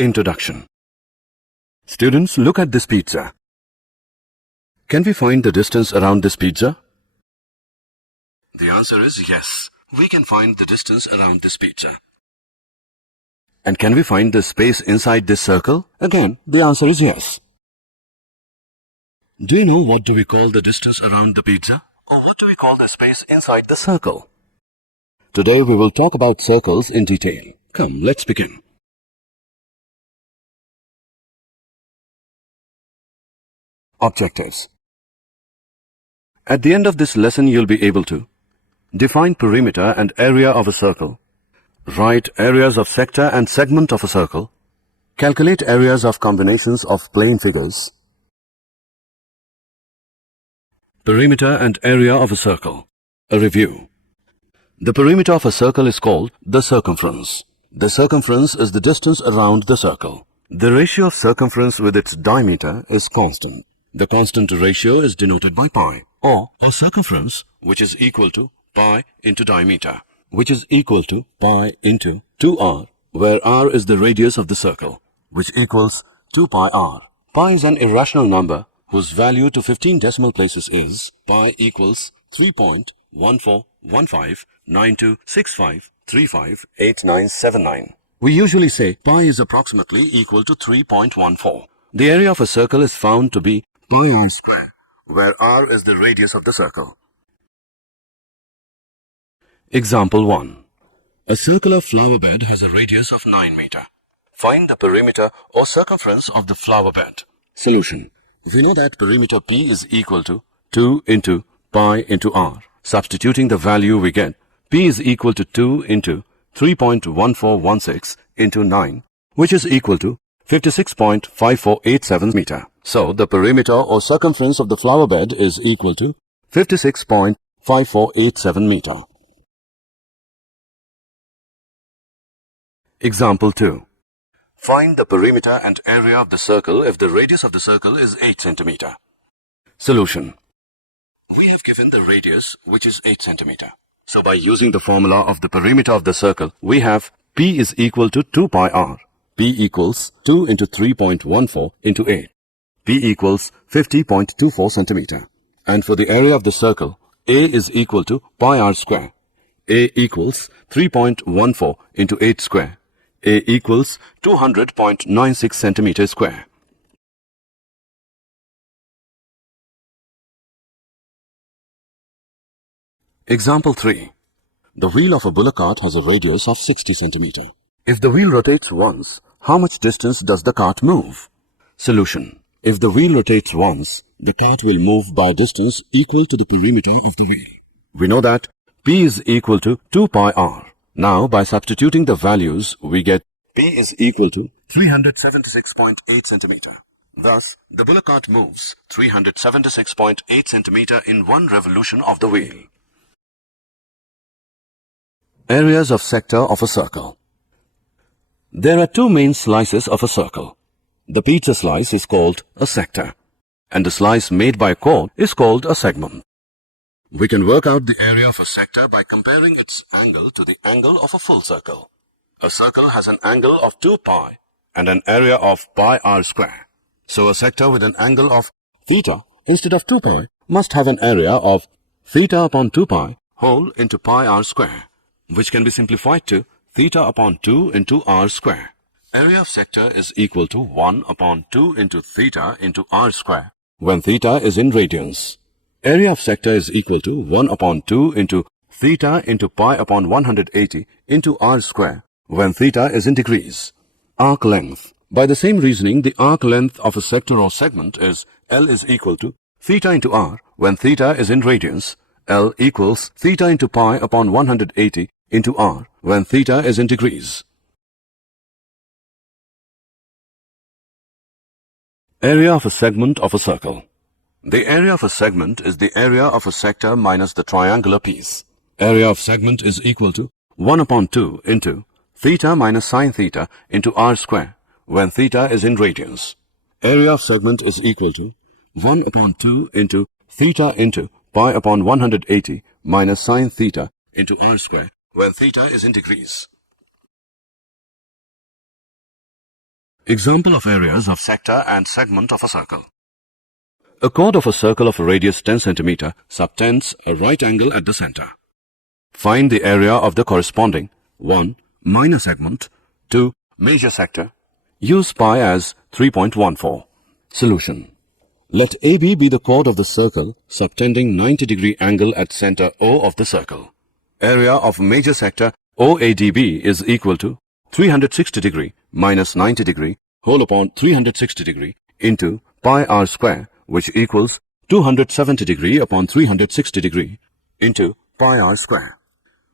Introduction. Students, look at this pizza. Can we find the distance around this pizza? The answer is yes. We can find the distance around this pizza. And can we find the space inside this circle? Again, the answer is yes. Do you know what do we call the distance around the pizza? Or what do we call the space inside the circle? Today we will talk about circles in detail. Come, let's begin. Objectives. At the end of this lesson, you'll be able to define perimeter and area of a circle, write areas of sector and segment of a circle, calculate areas of combinations of plane figures. Perimeter and area of a circle. A review. The perimeter of a circle is called the circumference. The circumference is the distance around the circle. The ratio of circumference with its diameter is constant. The constant ratio is denoted by pi, or circumference, which is equal to pi into diameter, which is equal to pi into 2r, where r is the radius of the circle, which equals 2 pi r. Pi is an irrational number whose value to 15 decimal places is pi equals 3.14159265358979. We usually say pi is approximately equal to 3.14. The area of a circle is found to be pi r square, where r is the radius of the circle. Example 1. A circular flower bed has a radius of 9 meter. Find the perimeter or circumference of the flower bed. Solution. We know that perimeter P is equal to 2 into pi into r. Substituting the value we get, P is equal to 2 into 3.1416 into 9, which is equal to 56.5487 meter. So, the perimeter or circumference of the flower bed is equal to 56.5487 meter. Example 2. Find the perimeter and area of the circle if the radius of the circle is 8 centimeter. Solution. We have given the radius, which is 8 centimeter. So, by using the formula of the perimeter of the circle, we have P is equal to 2 pi r. P equals 2 into 3.14 into 8. P equals 50.24 centimeter. And for the area of the circle, A is equal to pi r square. A equals 3.14 into 8 square. A equals 200.96 centimeter square. Example 3. The wheel of a bullock cart has a radius of 60 centimeter. If the wheel rotates once, how much distance does the cart move? Solution. If the wheel rotates once, the cart will move by a distance equal to the perimeter of the wheel. We know that P is equal to 2 pi r. Now, by substituting the values, we get P is equal to 376.8 centimeter. Thus, the bullock cart moves 376.8 centimeter in one revolution of the wheel. Areas of sector of a circle. There are two main slices of a circle. The pizza slice is called a sector, and the slice made by a chord is called a segment. We can work out the area of a sector by comparing its angle to the angle of a full circle. A circle has an angle of 2 pi and an area of pi r square. So a sector with an angle of theta instead of 2 pi must have an area of theta upon 2 pi whole into pi r square, which can be simplified to theta upon 2 into r square. Area of sector is equal to 1 upon 2 into theta into r square when theta is in radians. Area of sector is equal to 1 upon 2 into theta into pi upon 180 into r square when theta is in degrees. Arc length. By the same reasoning, the arc length of a sector or segment is L is equal to theta into r when theta is in radians. L equals theta into pi upon 180 into r when theta is in degrees. Area of a segment of a circle. The area of a segment is the area of a sector minus the triangular piece. Area of segment is equal to 1 upon 2 into theta minus sine theta into r square when theta is in radians. Area of segment is equal to 1 upon 2 into theta into pi upon 180 minus sine theta into r square when theta is in degrees. Example of areas of sector and segment of a circle. A chord of a circle of a radius 10 cm subtends a right angle at the center. Find the area of the corresponding 1. Minor segment, 2. Major sector. Use pi as 3.14. Solution. Let AB be the chord of the circle subtending 90-degree angle at center O of the circle. Area of major sector OADB is equal to 360 degree minus 90 degree whole upon 360 degree into pi r square, which equals 270 degree upon 360 degree into pi r square,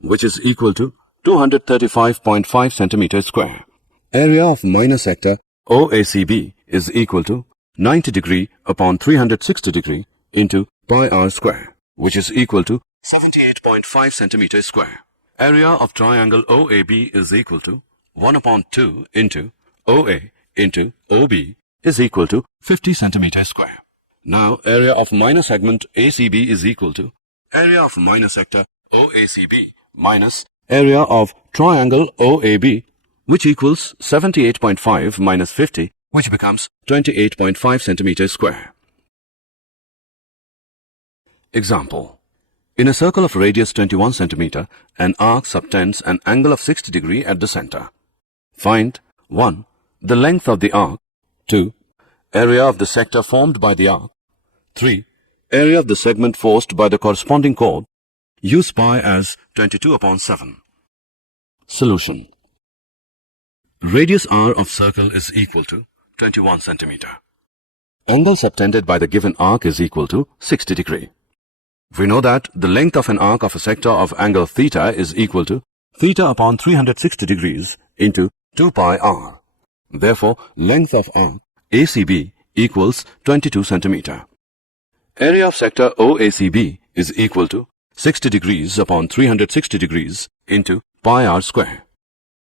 which is equal to 235.5 centimeters square. Area of minor sector OACB is equal to 90 degree upon 360 degree into pi r square, which is equal to 78.5 centimeters square. Area of triangle OAB is equal to 1 upon 2 into OA into OB is equal to 50 centimeters square. Now, area of minor segment ACB is equal to area of minor sector OACB minus area of triangle OAB, which equals 78.5 minus 50, which becomes 28.5 centimeters square. Example. In a circle of radius 21 centimeter, an arc subtends an angle of 60 degree at the center. Find 1. The length of the arc. 2. Area of the sector formed by the arc. 3. Area of the segment forced by the corresponding chord. Use pi as 22 upon 7. Solution. Radius r of circle is equal to 21 centimeter. Angle subtended by the given arc is equal to 60 degree. We know that the length of an arc of a sector of angle theta is equal to theta upon 360 degrees into 2 pi r. Therefore, length of arc ACB equals 22 centimeter. Area of sector OACB is equal to 60 degrees upon 360 degrees into pi r square.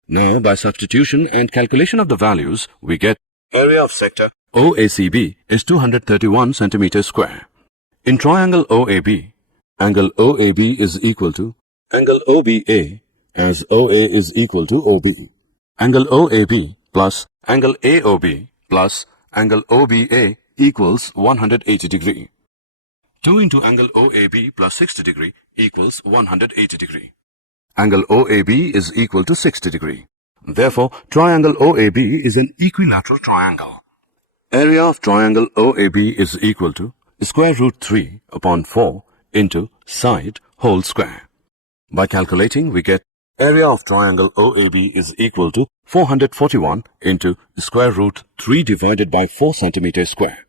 Now, by substitution and calculation of the values, we get area of sector OACB is 231 centimeters square. In triangle OAB, angle OAB is equal to angle OBA, as OA is equal to OB. Angle OAB plus angle AOB plus angle OBA equals 180 degree. 2 into angle OAB plus 60 degree equals 180 degree. Angle OAB is equal to 60 degree. Therefore, triangle OAB is an equilateral triangle. Area of triangle OAB is equal to square root 3 upon 4 into side whole square. By calculating, we get area of triangle OAB is equal to 441 into square root 3 divided by 4 centimeters square.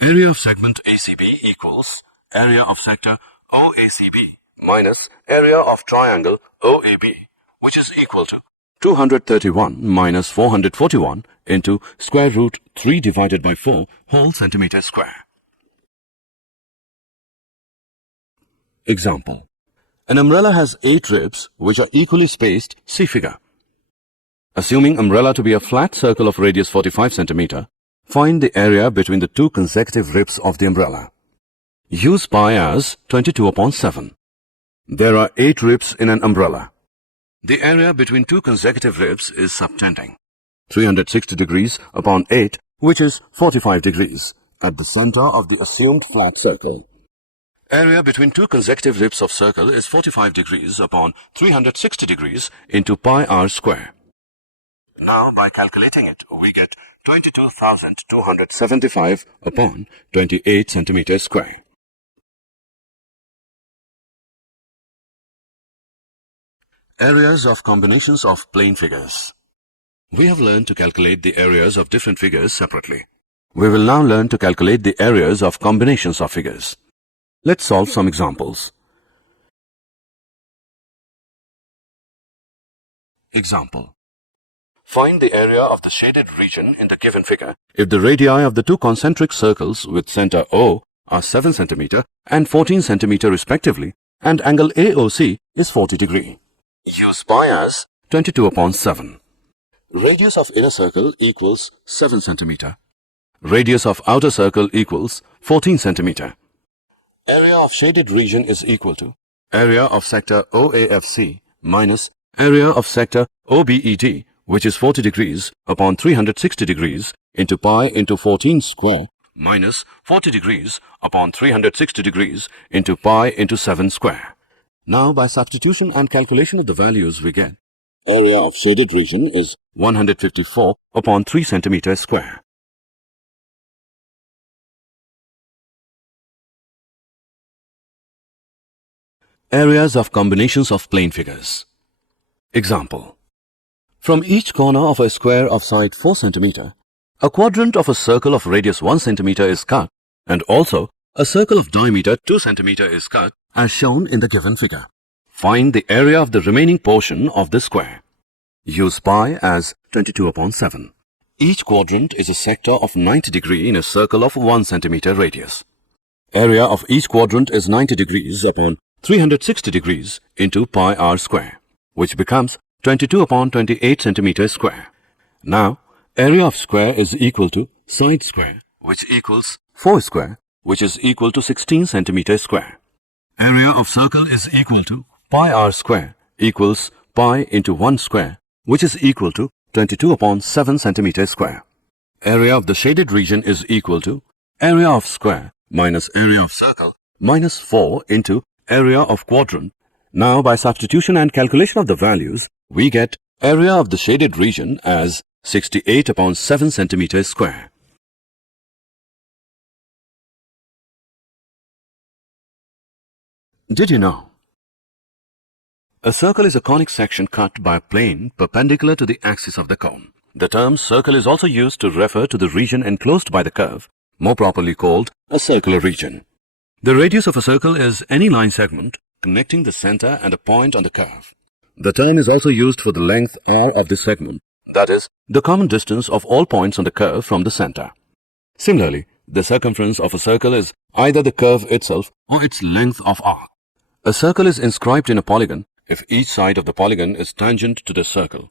Area of segment ACB equals area of sector OACB minus area of triangle OAB, which is equal to 231 minus 441 into square root 3 divided by 4 whole centimeters square. Example. An umbrella has 8 ribs which are equally spaced, see figure. Assuming umbrella to be a flat circle of radius 45 cm, find the area between the 2 consecutive ribs of the umbrella. Use pi as 22 upon 7. There are 8 ribs in an umbrella. The area between 2 consecutive ribs is subtending 360 degrees upon 8, which is 45 degrees, at the center of the assumed flat circle. Area between 2 consecutive ribs of circle is 45 degrees upon 360 degrees into pi r square. Now, by calculating it, we get 22,275 upon 28 centimeters square. Areas of combinations of plane figures. We have learned to calculate the areas of different figures separately. We will now learn to calculate the areas of combinations of figures. Let's solve some examples. Example. Find the area of the shaded region in the given figure if the radii of the 2 concentric circles with center O are 7 cm and 14 cm respectively, and angle AOC is 40 degree. Use pi as 22 upon 7. Radius of inner circle equals 7 cm. Radius of outer circle equals 14 cm. Area of shaded region is equal to area of sector OAFC minus area of sector OBED, which is 40 degrees upon 360 degrees into pi into 14 square minus 40 degrees upon 360 degrees into pi into 7 square. Now by substitution and calculation of the values we get area of shaded region is 154 upon 3 centimeters square. Areas of combinations of plane figures. Example. From each corner of a square of side 4 cm, a quadrant of a circle of radius 1 cm is cut, and also a circle of diameter 2 cm is cut as shown in the given figure. Find the area of the remaining portion of the square. Use pi as 22 upon 7. Each quadrant is a sector of 90 degrees in a circle of 1 cm radius. Area of each quadrant is 90 degrees upon 360 degrees into pi r square, which becomes 22 upon 28 centimeters square. Now, area of square is equal to side square, which equals 4 square, which is equal to 16 centimeters square. Area of circle is equal to pi r square equals pi into 1 square, which is equal to 22 upon 7 centimeters square. Area of the shaded region is equal to area of square minus area of circle minus 4 into area of quadrant. Now by substitution and calculation of the values, we get area of the shaded region as 68 upon 7 centimeters square. Did you know? A circle is a conic section cut by a plane perpendicular to the axis of the cone. The term circle is also used to refer to the region enclosed by the curve, more properly called a circular region. The radius of a circle is any line segment connecting the center and a point on the curve. The term is also used for the length r of the segment, that is, the common distance of all points on the curve from the center. Similarly, the circumference of a circle is either the curve itself or its length of arc. A circle is inscribed in a polygon if each side of the polygon is tangent to the circle.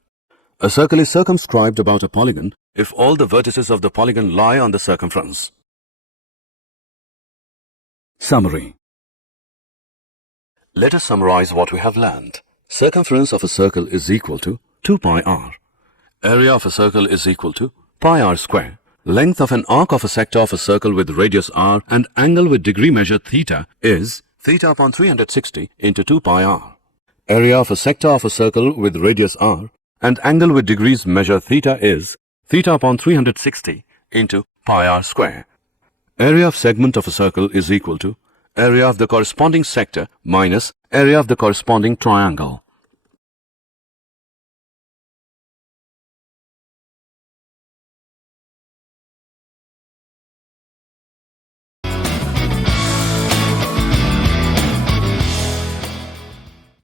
A circle is circumscribed about a polygon if all the vertices of the polygon lie on the circumference. Summary. Let us summarize what we have learned. Circumference of a circle is equal to 2 pi r. Area of a circle is equal to pi r square. Length of an arc of a sector of a circle with radius r and angle with degree measure theta is theta upon 360 into 2 pi r. Area of a sector of a circle with radius r and angle with degrees measure theta is theta upon 360 into pi r square. Area of segment of a circle is equal to area of the corresponding sector minus area of the corresponding triangle.